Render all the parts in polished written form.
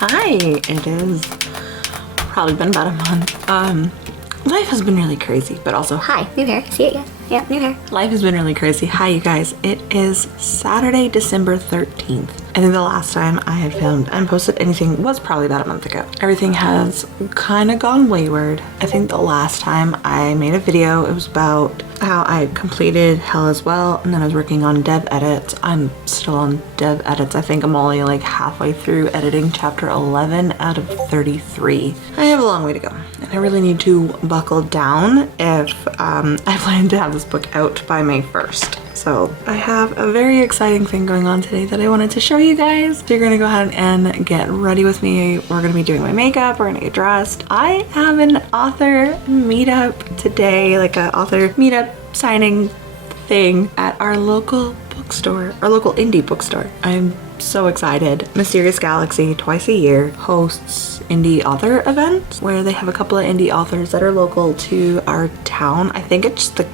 Hi, it is probably been about a month. Life has been really crazy, but also Hi, new hair. See it yet? Yeah, new hair. life has been really crazy. Hi, you guys. It is Saturday, December 13th. I think the last time I had filmed and posted anything was probably about a month ago. Everything has kind of gone wayward. I think the last time I made a video, it was about how I completed Hell as Well, and then I was working on dev edits. I'm still on dev edits. I think I'm only like halfway through editing chapter 11 out of 33. I have a long way to go, and I really need to buckle down if I plan to have this book out by May 1st. So I have a very exciting thing going on today that I wanted to show you guys. So you're gonna go ahead and get ready with me. We're gonna be doing my makeup, we're gonna get dressed. I have an author meetup today, like an author meetup signing thing at our local bookstore, our local indie bookstore. I'm so excited. Mysterious Galaxy twice a year hosts indie author events where they have a couple of indie authors that are local to our town. I think it's the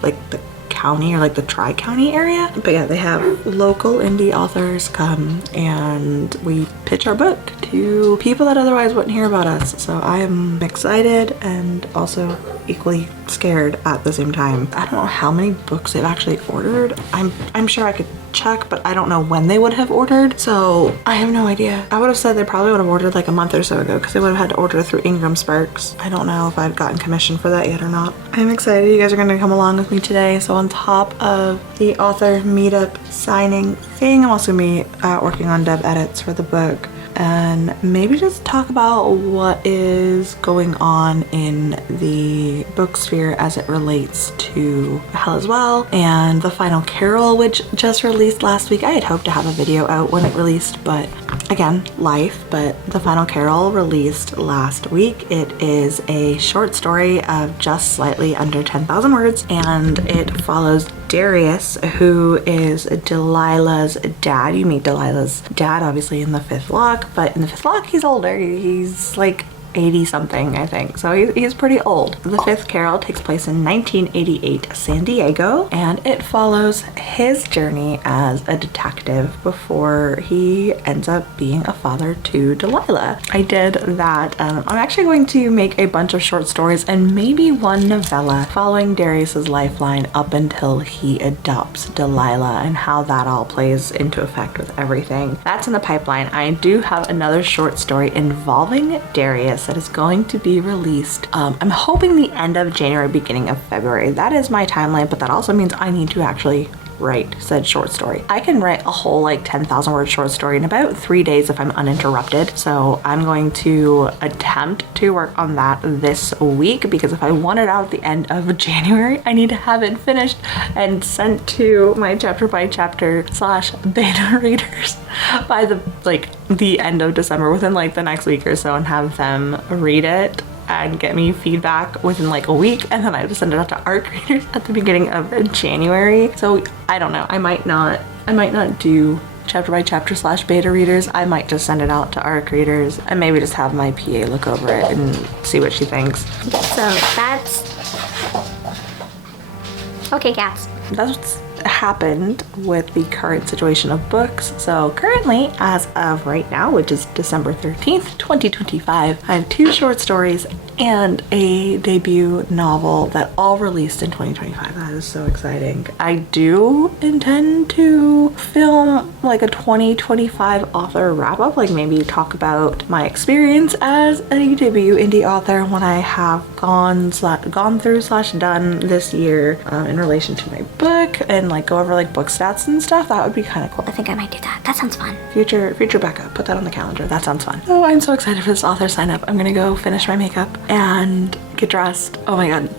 county or like the tri-county area, but yeah, they have local indie authors come and we pitch our book to people that otherwise wouldn't hear about us. So I am excited and also equally scared at the same time. I don't know how many books they've actually ordered. I'm sure I could check, but I don't know when they would have ordered, so I have no idea. I would have said they probably would have ordered like a month or so ago because they would have had to order through Ingram Sparks. I don't know if I've gotten commission for that yet or not. I'm excited you guys are going to come along with me today. So on top of the author meetup signing thing, I'm also going to be working on dev edits for the book and maybe just talk about what is going on in the book sphere as it relates to Hell as Well and The Final Carol, which just released last week. I had hoped to have a video out when it released, but again, life. But The Final Carol released last week. It is a short story of just slightly under 10,000 words, and it follows Darius, who is Delilah's dad. You meet Delilah's dad obviously in the 5th lock, but in the 5th lock he's older. He's like 80 something, I think. So he's pretty old. The 5th Carol takes place in 1988 San Diego, and it follows his journey as a detective before he ends up being a father to Delilah. I did that. I'm actually going to make a bunch of short stories and maybe one novella following Darius's lifeline up until he adopts Delilah and how that all plays into effect with everything. That's in the pipeline. I do have another short story involving Darius that is going to be released. I'm hoping the end of January, beginning of February. That is my timeline, but that also means I need to actually write said short story. I can write a whole like 10,000 word short story in about 3 days if I'm uninterrupted. So I'm going to attempt to work on that this week, because if I want it out at the end of January, I need to have it finished and sent to my chapter by chapter / beta readers by the end of December, within like the next week or so, and have them read it and get me feedback within like a week, and then I have to send it out to ARC readers at the beginning of January. So I don't know, I might not do chapter by chapter / beta readers. I might just send it out to ARC readers and maybe just have my PA look over it and see what she thinks. So that's okay, cats. That's what's happened with the current situation of books. So currently, as of right now, which is December 13th, 2025, I have 2 short stories and a debut novel that all released in 2025. That is so exciting. I do intend to film like a 2025 author wrap up, like maybe talk about my experience as a debut indie author, what I have gone through / done this year in relation to my book, and like go over like book stats and stuff. That would be kind of cool. I think I might do that. That sounds fun. Future Becca, put that on the calendar. That sounds fun. Oh, I'm so excited for this author sign up. I'm gonna go finish my makeup and get dressed. Oh my god,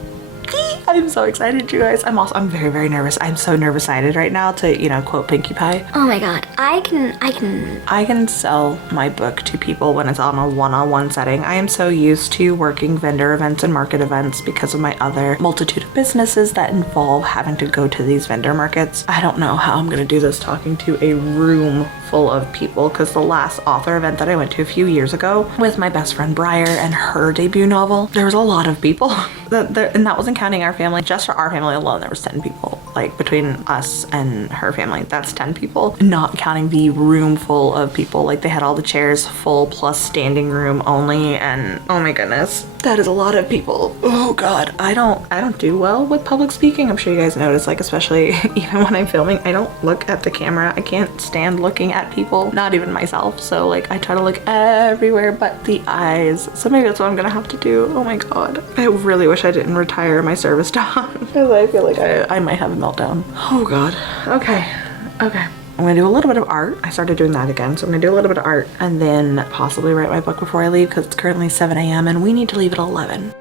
I'm so excited, you guys. I'm very, very nervous. I'm so nervous-sided right now to, you know, quote Pinkie Pie. Oh my god, I can sell my book to people when it's on a one-on-one setting. I am so used to working vendor events and market events because of my other multitude of businesses that involve having to go to these vendor markets. I don't know how I'm gonna do this talking to a room full full of people, because the last author event that I went to a few years ago with my best friend Briar and her debut novel, there was a lot of people. And that wasn't counting our family. Just for our family alone, there was 10 people. Like between us and her family, that's 10 people. Not counting the room full of people. Like they had all the chairs full plus standing room only, and oh my goodness, that is a lot of people. Oh god, I don't do well with public speaking. I'm sure you guys notice, like especially even when I'm filming, I don't look at the camera. I can't stand looking at people, not even myself. So like I try to look everywhere but the eyes. So maybe that's what I'm gonna have to do. Oh my god, I really wish I didn't retire my service dog because I feel like I might have a meltdown. Oh god. Okay. I'm gonna do a little bit of art. I started doing that again, so I'm gonna do a little bit of art and then possibly write my book before I leave, because it's currently 7 a.m. and we need to leave at 11.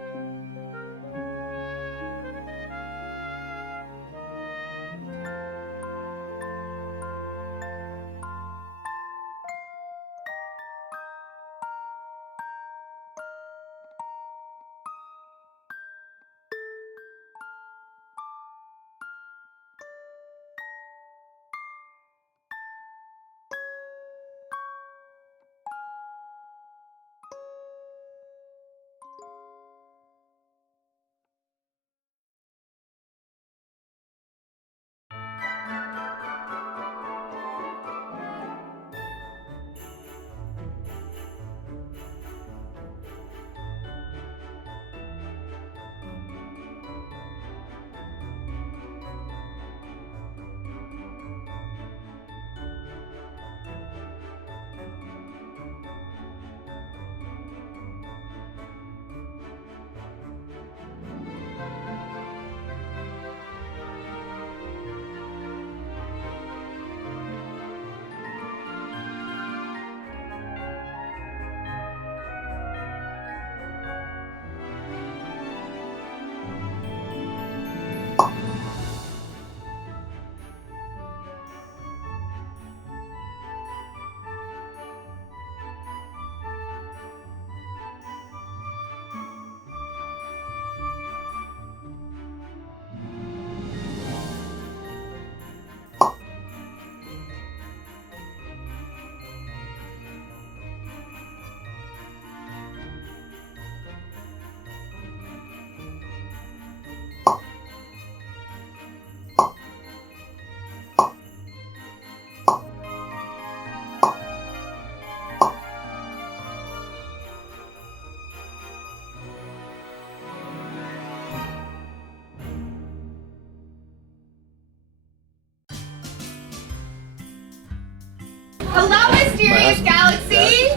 Hello, mysterious galaxy!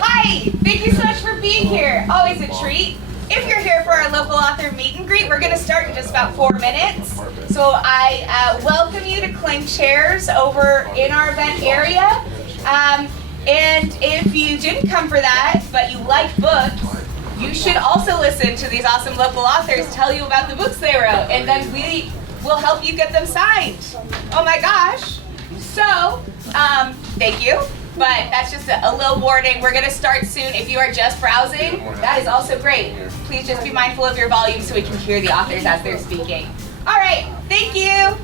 Hi! Thank you so much for being here. Always a treat. If you're here for our local author meet and greet, we're going to start in just about 4 minutes. So I welcome you to claim chairs over in our event area. And if you didn't come for that, but you like books, you should also listen to these awesome local authors tell you about the books they wrote, and then we will help you get them signed. Oh my gosh. So, thank you, but that's just a little warning. We're going to start soon. If you are just browsing, that is also great. Please just be mindful of your volume so we can hear the authors as they're speaking. All right, thank you.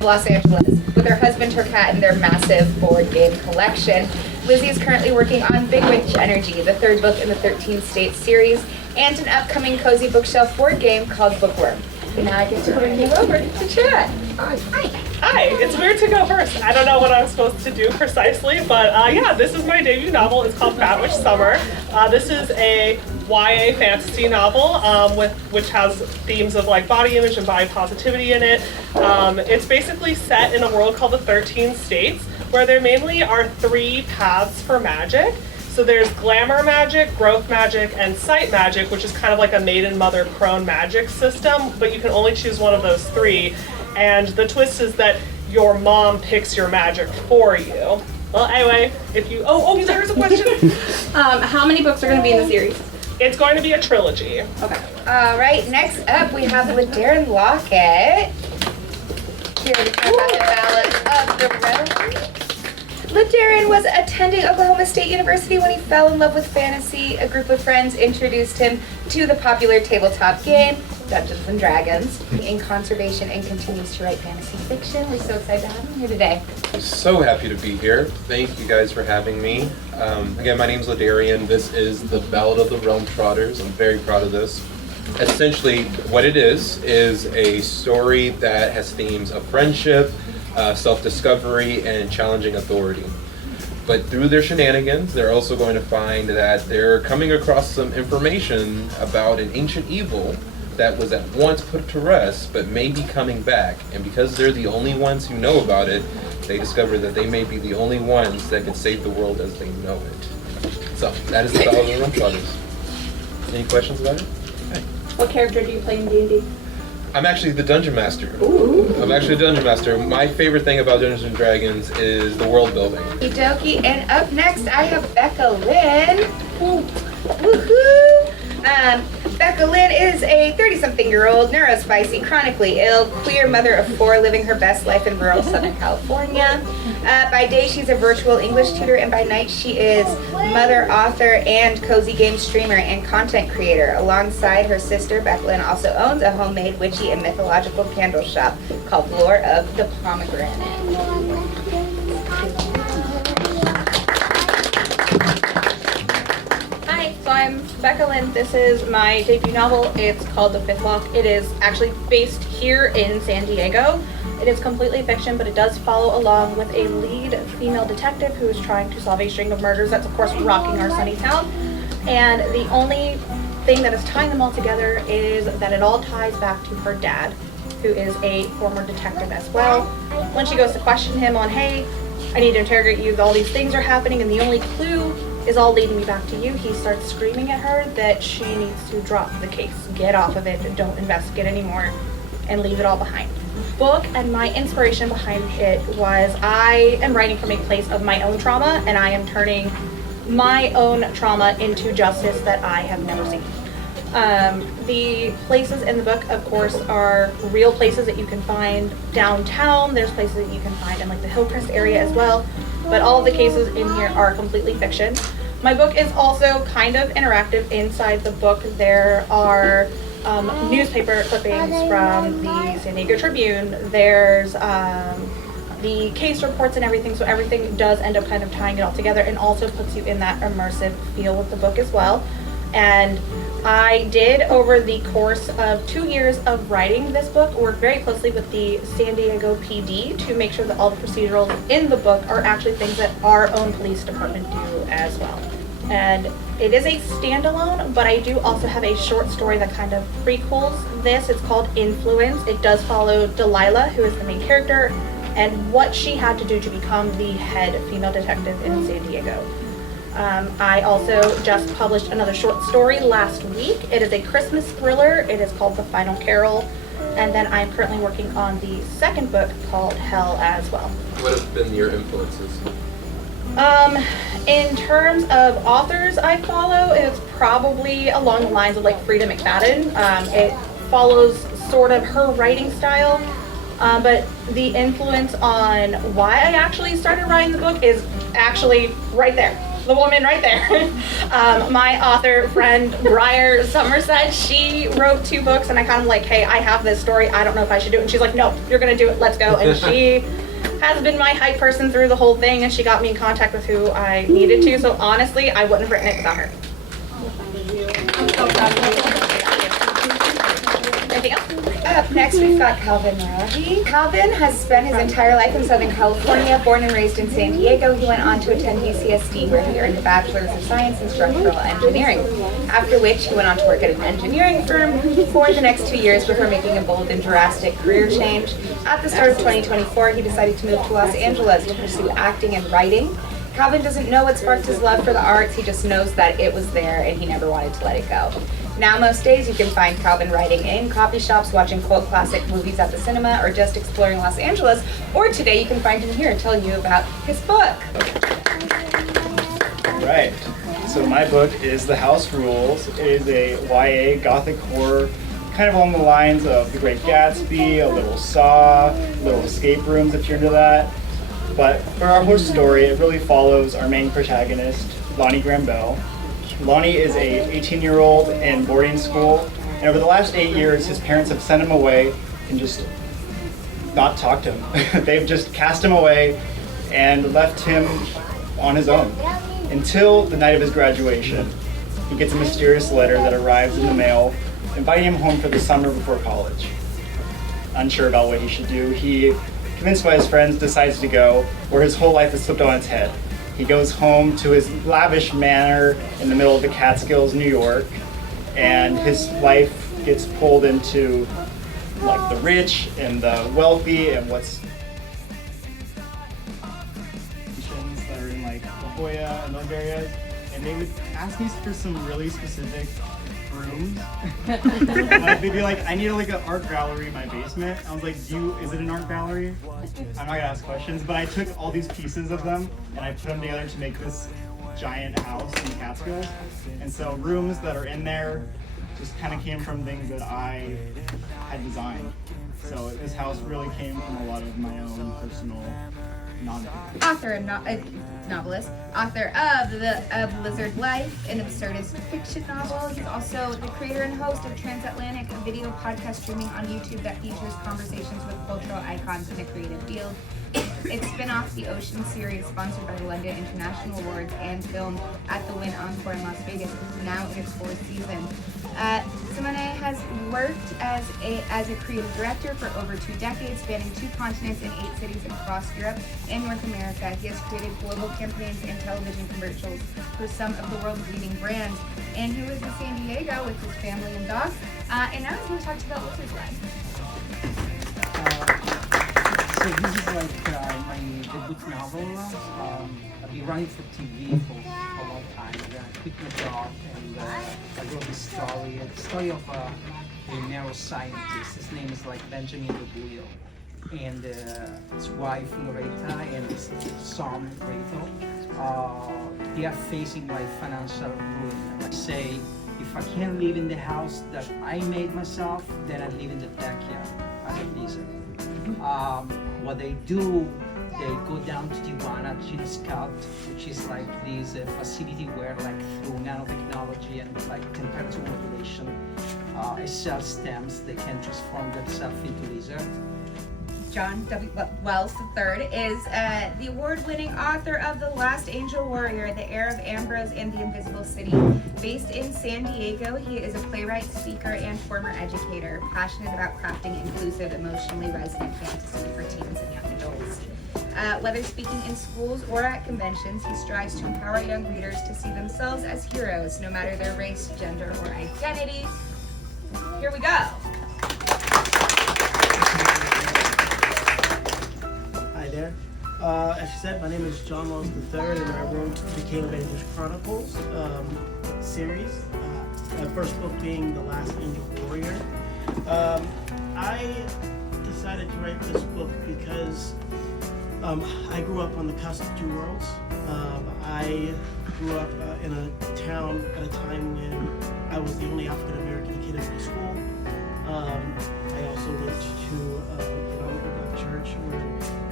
Los Angeles with her husband, her cat, and their massive board game collection. Lizzie is currently working on Big Witch Energy, the 3rd book in the 13 States series, and an upcoming cozy bookshelf board game called Bookworm. And now I get to bring you over to chat. Hi. Hi, it's weird to go first. I don't know what I'm supposed to do precisely, but yeah, this is my debut novel. It's called Fat Witch Summer. This is a YA fantasy novel which has themes of like body image and body positivity in it. It's basically set in a world called the 13 States, where there mainly are 3 paths for magic. So there's glamour magic, growth magic, and sight magic, which is kind of like a maiden, mother, crone magic system, but you can only choose one of those 3. And the twist is that your mom picks your magic for you. Well, anyway, if you, oh, there's a question. How many books are going to be in the series? It's going to be a trilogy. Okay. All right, next up we have Ladarian Lockett. Here to talk about the Ballads of the Realm. Ladarian was attending Oklahoma State University when he fell in love with fantasy. A group of friends introduced him to the popular tabletop game, Dungeons and Dragons, in conservation, and continues to write fantasy fiction. We're so excited to have him here today. So happy to be here. Thank you guys for having me. Again, my name is Ladarian. This is the Ballad of the Realm Trotters. I'm very proud of this. Essentially, what it is a story that has themes of friendship, self-discovery, and challenging authority. But through their shenanigans, they're also going to find that they're coming across some information about an ancient evil that was at once put to rest, but may be coming back. And because they're the only ones who know about it, they discover that they may be the only ones that can save the world as they know it. So, that is the Ballad of the Realm Trotters. Any questions about it? Okay. What character do you play in D&D? I'm actually the Dungeon Master. Ooh. I'm actually a Dungeon Master. My favorite thing about Dungeons and Dragons is the world building. Okie dokie. And up next, I have Becca Lynn. Woohoo! Becca Lynn is a 30-something-year-old, neurospicy, chronically ill, queer mother of 4 living her best life in rural Southern California. By day, she's a virtual English tutor, and by night, she is mother, author, and cozy game streamer and content creator. Alongside her sister, Becca Lynn also owns a homemade witchy and mythological candle shop called Lore of the Pomegranate. Hi, so I'm Becca Lynn. This is my debut novel. It's called The Fifth Lock. It is actually based here in San Diego. It is completely fiction, but it does follow along with a lead female detective who is trying to solve a string of murders that's, of course, rocking our sunny town. And the only thing that is tying them all together is that it all ties back to her dad, who is a former detective as well. When she goes to question him on, hey, I need to interrogate you, all these things are happening, and the only clue is all leading me back to you, he starts screaming at her that she needs to drop the case, get off of it, don't investigate anymore, and leave it all behind. Book and my inspiration behind it was I am writing from a place of my own trauma, and I am turning my own trauma into justice that I have never seen. The places in the book, of course, are real places that you can find downtown. There's places that you can find in like the Hillcrest area as well, but all of the cases in here are completely fiction. My book is also kind of interactive. Inside the book there are newspaper clippings from the San Diego Tribune. There's the case reports and everything, so everything does end up kind of tying it all together and also puts you in that immersive feel with the book as well. And I did, over the course of 2 years of writing this book, work very closely with the San Diego PD to make sure that all the procedurals in the book are actually things that our own police department do as well. And it is a standalone, but I do also have a short story that kind of prequels this. It's called Influence. It does follow Delilah, who is the main character, and what she had to do to become the head female detective in San Diego. I also just published another short story last week. It is a Christmas thriller. It is called The Final Carol. And then I'm currently working on the second book called Hell as well. What have been your influences? In terms of authors I follow, it's probably along the lines of like Frida McFadden. It follows sort of her writing style, but the influence on why I actually started writing the book is actually right there. The woman right there. My author friend Briar Somerset, she wrote 2 books, and I kind of like, hey, I have this story, I don't know if I should do it. And she's like, no, you're gonna do it, let's go. And she has been my hype person through the whole thing, and she got me in contact with who I needed to. So honestly, I wouldn't have written it without her. I'm so proud of you. Anything else? Up next, we've got Calvin Rahi. Calvin has spent his entire life in Southern California. Born and raised in San Diego, he went on to attend UCSD, where he earned a Bachelor's of Science in Structural Engineering, after which he went on to work at an engineering firm for the next 2 years before making a bold and drastic career change. At the start of 2024, he decided to move to Los Angeles to pursue acting and writing. Calvin doesn't know what sparked his love for the arts, he just knows that it was there and he never wanted to let it go. Now most days you can find Calvin writing in coffee shops, watching cult classic movies at the cinema, or just exploring Los Angeles. Or today you can find him here telling you about his book. Right. So my book is The House Rules. It is a YA gothic horror, kind of along the lines of The Great Gatsby, a little Saw, little escape rooms if you're into that. But for our whole story, it really follows our main protagonist, Lonnie Graham-Bell. Lonnie is a 18-year-old in boarding school, and over the last 8 years, his parents have sent him away and just not talked to him. They've just cast him away and left him on his own until the night of his graduation. He gets a mysterious letter that arrives in the mail inviting him home for the summer before college. Unsure about what he should do, he, convinced by his friends, decides to go, where his whole life is flipped on its head. He goes home to his lavish manor in the middle of the Catskills, New York, and his life gets pulled into like the rich and the wealthy and what's that are in like La Jolla and those areas, and they would ask me for some really specific rooms. Like, they'd be like, I need like an art gallery in my basement. I was like, is it an art gallery? I'm not gonna ask questions, but I took all these pieces of them and I put them together to make this giant house in the Catskills. And so rooms that are in there just kind of came from things that I had designed. So this house really came from a lot of my own personal author and novelist, author of Lizard Life, an absurdist fiction novel. He's also the creator and host of Transatlantic, a video podcast streaming on YouTube that features conversations with cultural icons in the creative field. It's spin-off the Ocean series, sponsored by the London International Awards and filmed at the Wynn Encore in Las Vegas. It's now in its 4th season. Simone has worked as a creative director for over 2 decades, spanning 2 continents and 8 cities across Europe and North America. He has created global campaigns and television commercials for some of the world's leading brands. And he was in San Diego with his family and dog. And now he's going to talk to you about Lizard Life. So this is like my debut novel. I've been writing for TV for a long time. I quit my job and I wrote this story. It's the story of a neuroscientist. His name is like Benjamin Dubuyo, and his wife Loretta and his son Rachel. They are facing like financial ruin. I say, if I can't live in the house that I made myself, then I live in the backyard as a blizzard. What they do, they go down to Tijuana to Scout, which is like this facility where, like, through nanotechnology and like temperature modulation, cell stems, they can transform themselves into lizard. John W. Wells III is the award-winning author of The Last Angel Warrior, The Heir of Ambrose, and The Invisible City. Based in San Diego, he is a playwright, speaker, and former educator, passionate about crafting inclusive, emotionally resonant fantasy for teens and young adults. Whether speaking in schools or at conventions, he strives to empower young readers to see themselves as heroes, no matter their race, gender, or identity. Here we go. Hi there. As you said, my name is John Wells III, and I wrote the Caleb English Chronicles series. My first book being The Last Angel Warrior. I decided to write this book because I grew up on the cusp of 2 worlds. I grew up in a town at a time when I was the only African American kid in my school. I also went to a church where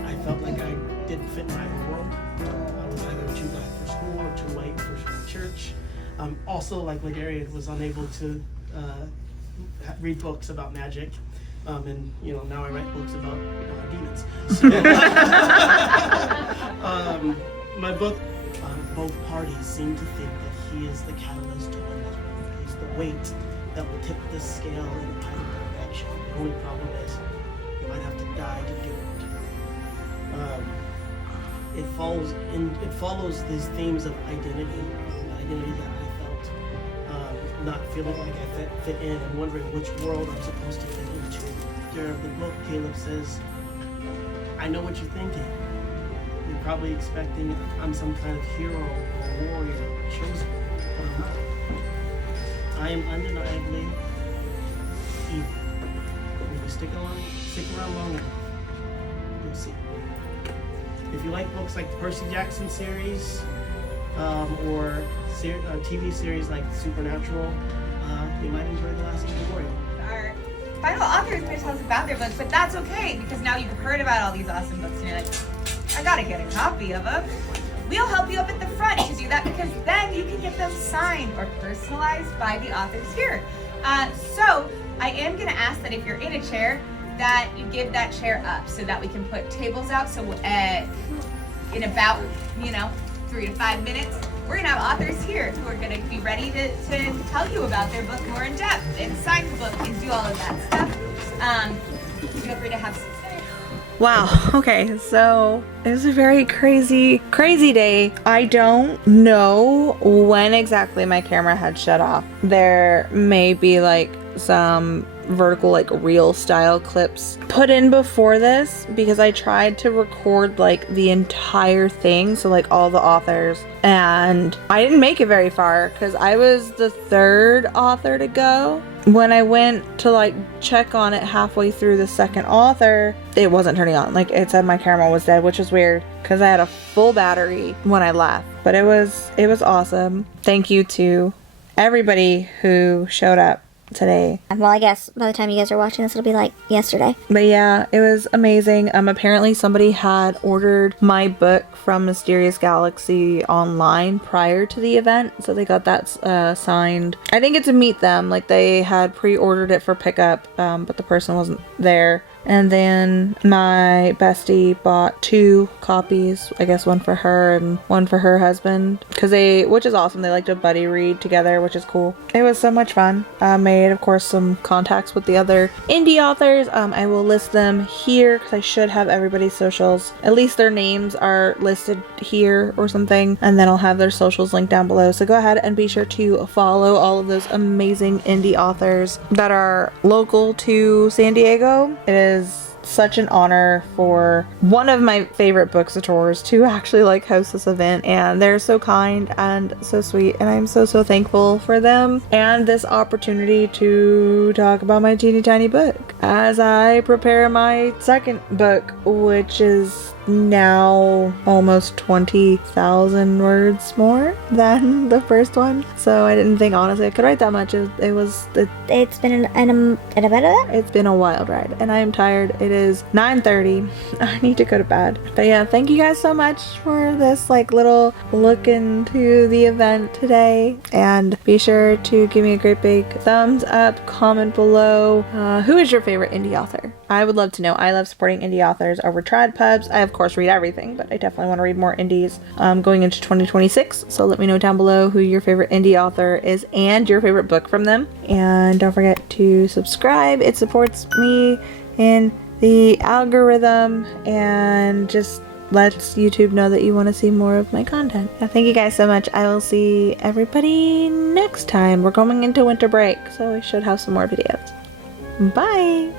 I felt like I didn't fit in either world. I was either too black for school or too white for church. Also, like Ladarian, was unable to read books about magic. And now I write books about demons. So, my book, both parties seem to think that he is the catalyst to win this war. He's the weight that will tip the scale in either direction. The only problem is you might have to die to do it. It follows these themes of identity that I felt not feeling like I fit in and wondering which world I'm supposed to fit into. During the book, Caleb says, I know what you're thinking. You're probably expecting I'm some kind of hero or warrior or chosen, but I'm not. I am undeniably evil. When you stick around long enough, you'll see. If you like books like the Percy Jackson series, or TV series like Supernatural, you might enjoy The Last Ninja Warrior. Our final author is going to tell us about their books, but that's okay because now you've heard about all these awesome books and you're like, I gotta get a copy of them. We'll help you up at the front to do that because then you can get them signed or personalized by the authors here. So I am going to ask that if you're in a chair, that you give that chair up so that we can put tables out. So in about 3 to 5 minutes, we're gonna have authors here who are gonna be ready to tell you about their book more in depth and sign the book and do all of that stuff. Feel free to have some. Wow, okay, so it was a very crazy day. I don't know when exactly my camera had shut off. There may be like some vertical like reel style clips put in before this because I tried to record like the entire thing, so like all the authors, and I didn't make it very far because I was the third author to go. When I went to like check on it halfway through the second author, it wasn't turning on. Like it said my camera was dead, which was weird because I had a full battery when I left. But it was awesome. Thank you to everybody who showed up today. Well, I guess by the time you guys are watching this, it'll be like yesterday. But yeah, it was amazing. Apparently somebody had ordered my book from Mysterious Galaxy online prior to the event, so they got that signed. I think it's to meet them. Like they had pre-ordered it for pickup, but the person wasn't there. And then my bestie bought 2 copies, I guess one for her and one for her husband, which is awesome. They like to buddy read together, which is cool. It was so much fun. I made, of course, some contacts with the other indie authors. I will list them here because I should have everybody's socials. At least their names are listed here or something, and then I'll have their socials linked down below. So go ahead and be sure to follow all of those amazing indie authors that are local to San Diego. It is such an honor for one of my favorite bookstores to actually like host this event, and they're so kind and so sweet, and I'm so thankful for them and this opportunity to talk about my teeny tiny book as I prepare my second book, which is now almost 20,000 words more than the first one. So I didn't think honestly I could write that much. It's been it's been a wild ride, and I am tired. It is 9:30. I need to go to bed. But yeah, thank you guys so much for this like little look into the event today, and be sure to give me a great big thumbs up, comment below who is your favorite indie author. I would love to know. I love supporting indie authors over trad pubs. I of course read everything, but I definitely want to read more indies going into 2026. So let me know down below who your favorite indie author is and your favorite book from them. And don't forget to subscribe. It supports me in the algorithm and just lets YouTube know that you want to see more of my content. Thank you guys so much. I will see everybody next time. We're going into winter break, so I should have some more videos. Bye!